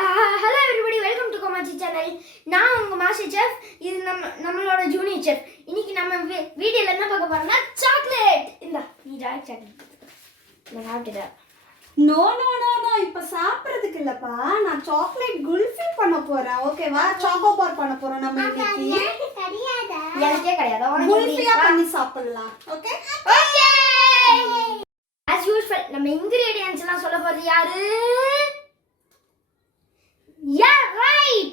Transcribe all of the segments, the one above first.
Hello everybody, welcome to Komachi channel. நான் உங்க master chef. இது நம்மளோட ஜூனியர் செஃப். இன்னைக்கு நம்ம வீடியோல என்ன பார்க்க போறோம்னா சாக்லேட். இந்த நீ டார்க் சாக்லேட். நான் சாப்பிட்டேன். நோ இப்ப சாப்பிடுறதுக்கு இல்லப்பா, நான் சாக்லேட் குல்ஃபி பண்ண போறேன். ஓகேவா? சாக்கோபார் பண்ண போறோம் நம்ம இன்னைக்கு. எனக்கே கிடையாது. குல்ஃபியா பண்ணி சாப்பிடலாம். ஓகே? ஓகே. As usual நம்ம ingredients எல்லாம் சொல்ல போறது யாரு? Yeah, right.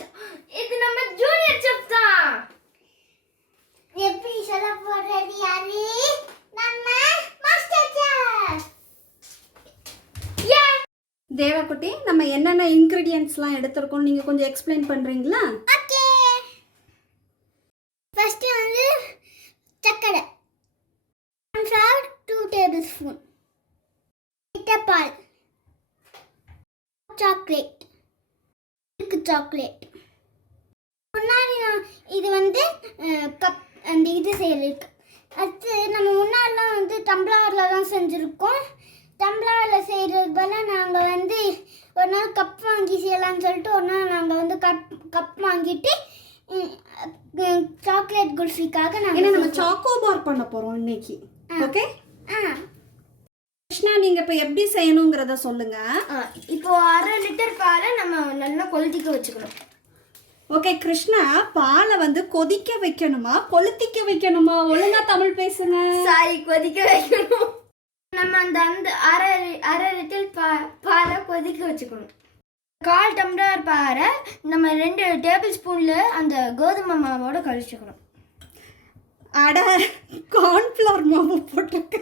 இது நம்ம ஜூனியர் செஃப் தான். எப்படி சொல்ல போறது யாரு? நம்ம மாஸ்டர் செஃப். Yeah. தேவகுட்டி, நம்ம என்னென்ன இன்கிரிடியன்ட்ஸ்லாம் எடுத்துறோம் நீங்க கொஞ்சம் எக்ஸ்பிளைன் பண்றீங்களா? ஓகே. ஃபர்ஸ்ட் வந்து சக்கரை. sunflower 2 tablespoon. பால். சாக்லேட். சாக்லேட் முன்னாடி இது வந்து கப் அந்த இது செய்யறதுக்கு. அடுத்து நம்ம முன்னாடிலாம் வந்து டம்ளரில் தான் செஞ்சுருக்கோம். டம்ளரில் செய்கிறது போல நாங்கள் வந்து ஒரு நாள் கப் வாங்கி செய்யலாம்னு சொல்லிட்டு ஒரு நாள் நாங்கள் வந்து கப் வாங்கிட்டு சாக்லேட் குல்ஃபிக்காக நாங்கள் நம்ம சாக்கோபார் பண்ண போகிறோம் இன்னைக்கு. ஓகே? கிருஷ்ணா, நீங்க இப்ப எப்படி செய்யணும்ங்கறத சொல்லுங்க. இப்போ 1/2 லிட்டர் பாலை நம்ம நல்லா கொதிக்க வச்சுக்கணும். ஓகே கிருஷ்ணா, பாலை வந்து கொதிக்க வைக்கணுமா கொளுத்திக்க வைக்கணுமா? ஒழுங்கா தமிழ் பேசுங்க. சாரி, கொதிக்க வைக்கணும். நம்ம அந்த 1/2 லிட்டர் பாலை கொதிக்க வச்சுக்கணும். 1/4 டம்ளர் பாலை நம்ம 2 டேபிள் ஸ்பூன்ல அந்த கோதுமை மாவோட கழிச்சுக்கணும். அட, கார்ன்ஃப்ளவர் மாவு போட்டுருக்கு.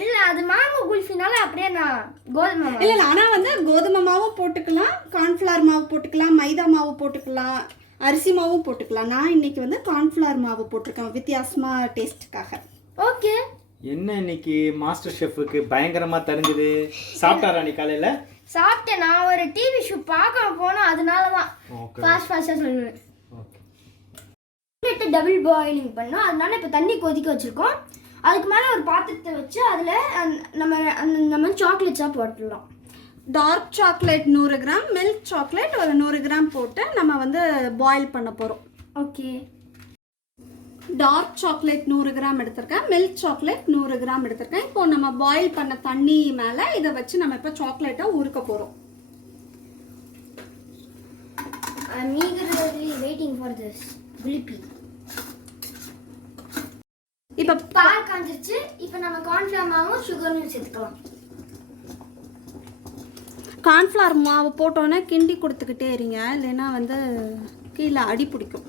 இல்ல, அது மாவு குல்ஃபினால அப்படியே நான் கோதுமை மாவு இல்ல, ஆனா வந்து கோதுமை மாவும் போட்டுக்கலாம், கார்ன்ஃப்ளவர் மாவு போட்டுக்கலாம், மைதா மாவு போட்டுக்கலாம், அரிசி மாவும் போட்டுக்கலாம். நான் இன்னைக்கு வந்து கார்ன்ஃப்ளவர் மாவு போட்டிருக்கேன் வித்தியாசமா டேஸ்ட்டுக்காக. ஓகே. என்ன இன்னைக்கு மாஸ்டர் ஷெஃப்க்கு பயங்கரமா தருங்குது. சாப்பிட்டாரா நீ காலையில? சாப்பிட்டேன். நான் ஒரு டிவி ஷோ பார்க்க போனேன், அதனால தான் ஃபாஸ்டா சொல்லுவேன். டபுள் பாயிலிங் பண்ணோம், அதனால இப்போ தண்ணி கொதிக்க வச்சிருக்கோம். அதுக்கு மேலே ஒரு பாத்திரத்தை வச்சு அதில் நம்ம சாக்லேட்ஸாக போட்டுடலாம். Dark chocolate 100 gram, milk chocolate ஒரு 100 கிராம் போட்டு நம்ம வந்து பாயில் பண்ண போகிறோம். ஓகே. டார்க் சாக்லேட் 100 கிராம் எடுத்திருக்கேன், மில்க் சாக்லேட் 100 கிராம் எடுத்திருக்கேன். இப்போ நம்ம பாயில் பண்ண தண்ணி மேலே இதை வச்சு நம்ம இப்போ சாக்லேட்டை உருக்க போகிறோம். I'm eagerly waiting for this. Kulfi. இப்போ பால் காஞ்சிருச்சு. இப்போ நம்ம கார்ன்ஃப்ளவர் மாவும் சுகரும் சேர்த்துக்கலாம். கார்ன்ஃப்ளவர் மாவு போட்டோன்னே கிண்டி கொடுத்துக்கிட்டே இருங்க, இல்லைன்னா வந்து கீழே அடி பிடிக்கும்.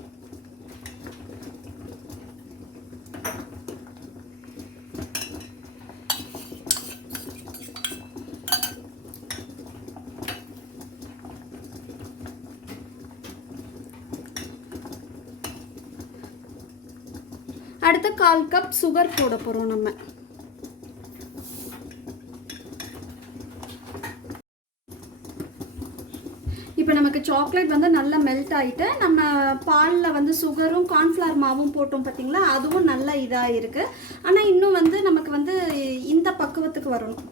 அடுத்து 1/4 கப் சுகர் போட போகிறோம் நம்ம. இப்போ நமக்கு சாக்லேட் வந்து நல்லா மெல்ட் ஆகிட்டு நம்ம பாலில் வந்து சுகரும் கார்ன்ஃப்ளவர் மாவும் போட்டோம் பார்த்தீங்களா, அதுவும் நல்லா இதாக இருக்குது. ஆனால் இன்னும் வந்து நமக்கு வந்து இந்த பக்குவத்துக்கு வரணும்.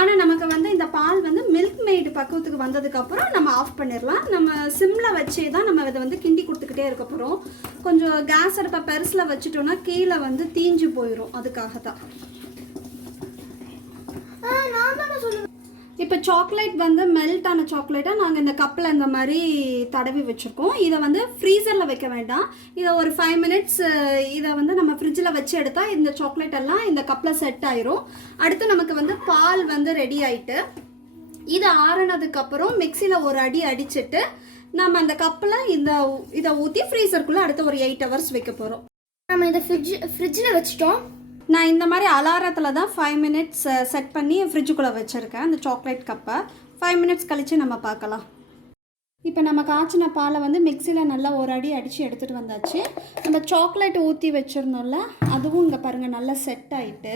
ஆனால் நமக்கு வந்து இந்த பால் வந்து மில்க் மெய்டு பக்குவத்துக்கு வந்ததுக்கப்புறம் நம்ம ஆஃப் பண்ணிடலாம். நம்ம சிம்மில் வச்சே தான் நம்ம இதை வந்து கிண்டி கொடுத்துக்கிட்டே இருக்க போகிறோம். கொஞ்சம் கேஸ் அடுப்பை பெருசில் வச்சுட்டோன்னா கீழே வந்து தீஞ்சு போயிடும், அதுக்காக தான். இப்போ சாக்லேட் வந்து மெல்ட் ஆன சாக்லேட்டை நாங்கள் இந்த கப்பில் இந்த மாதிரி தடவி வச்சுருக்கோம். இதை வந்து ஃப்ரீசரில் வைக்க வேண்டாம். இதை ஒரு 5 மினிட்ஸ் இதை வந்து நம்ம ஃப்ரிட்ஜில் வச்சு எடுத்தால் இந்த சாக்லேட் எல்லாம் இந்த கப்பில் செட் ஆயிரும். அடுத்து நமக்கு வந்து பால் வந்து ரெடி ஆகிட்டு இதை ஆறுனதுக்கப்புறம் மிக்சியில் ஒரு அடி அடிச்சுட்டு நம்ம அந்த கப்பில் இதை ஊற்றி ஃப்ரீசருக்குள்ளே அடுத்து ஒரு 8 ஹவர்ஸ் வைக்க போகிறோம். நம்ம இதை ஃப்ரிட்ஜில் வச்சுட்டோம். நான் இந்த மாதிரி அலாரத்தில் தான் 5 மினிட்ஸ் செட் பண்ணி ஃப்ரிட்ஜுக்குள்ளே வச்சுருக்கேன் அந்த சாக்லேட் கப்பை. 5 மினிட்ஸ் கழித்து நம்ம பார்க்கலாம். இப்போ நம்ம காய்ச்சின பாலை வந்து மிக்சியில் நல்லா ஒரு அடி அடித்து எடுத்துகிட்டு வந்தாச்சு. நம்ம சாக்லேட் ஊற்றி வச்சுருந்தோம்ல, அதுவும் இங்கே பாருங்கள் நல்லா செட் ஆகிட்டு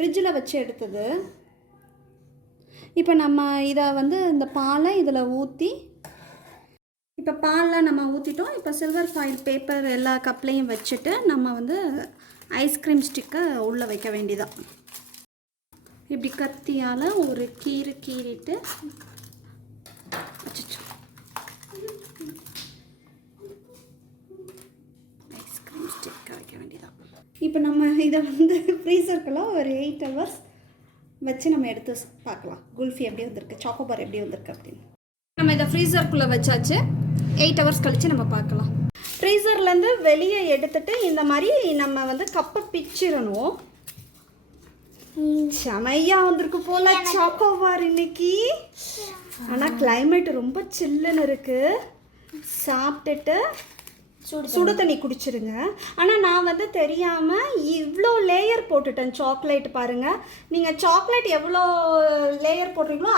ஃப்ரிட்ஜில் வச்சு எடுத்தது. இப்போ நம்ம இதை வந்து இந்த பாலை இதில் ஊற்றி இப்போ பாலில் நம்ம ஊற்றிட்டோம். இப்போ சில்வர் ஃபாயில் பேப்பர் எல்லா கப்லேயும் வச்சுட்டு நம்ம வந்து ஐஸ்கிரீம் ஸ்டிக்கை உள்ளே வைக்க வேண்டியதான். இப்படி கத்தியால் ஒரு கீறிட்டு அச்சச்சோ ஐஸ்கிரீம் ஸ்டிக்கை வைக்க வேண்டியதான். இப்போ நம்ம இதை வந்து ஃப்ரீசருக்குலாம் ஒரு 8 hours வச்சு நம்ம எடுத்து பார்க்கலாம் குல்ஃபி எப்படி வந்திருக்கு, சாக்கோபார் எப்படி வந்திருக்கு அப்படின்னு. நம்ம இதை ஃப்ரீசருக்குள்ளே வச்சாச்சு. 8 hours கழித்து நம்ம பார்க்கலாம். ஃப்ரீசர்லேருந்து வெளியே எடுத்துட்டு இந்த மாதிரி நம்ம வந்து கப்பை பிச்சிடணும். செமையா வந்திருக்கு போல சாக்கோபார் இன்னைக்கு. ஆனால் கிளைமேட் ரொம்ப சில்லுன்னு இருக்கு. சாப்பிட்டுட்டு சுடு தண்ணி குடிச்சிருங்க. ஆனால் நான் வந்து தெரியாமல் இவ்வளோ லேயர் போட்டுட்டேன் சாக்லேட். பாருங்கள், நீங்கள் சாக்லேட் எவ்வளோ லேயர் போடுறீங்களோ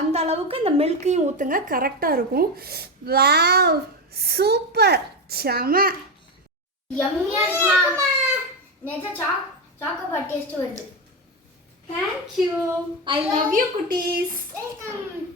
அந்த அளவுக்கு இந்த மில்க்கையும் ஊற்றுங்க, கரெக்டாக இருக்கும். வாவ், சூப்பர், செம யம்மியா இருக்குமா. நேத்து சாக்கோபார் டேஸ்ட் வருது. தேங்க்யூ. ஐ லவ் யூ குட்டீஸ். வெல்கம்.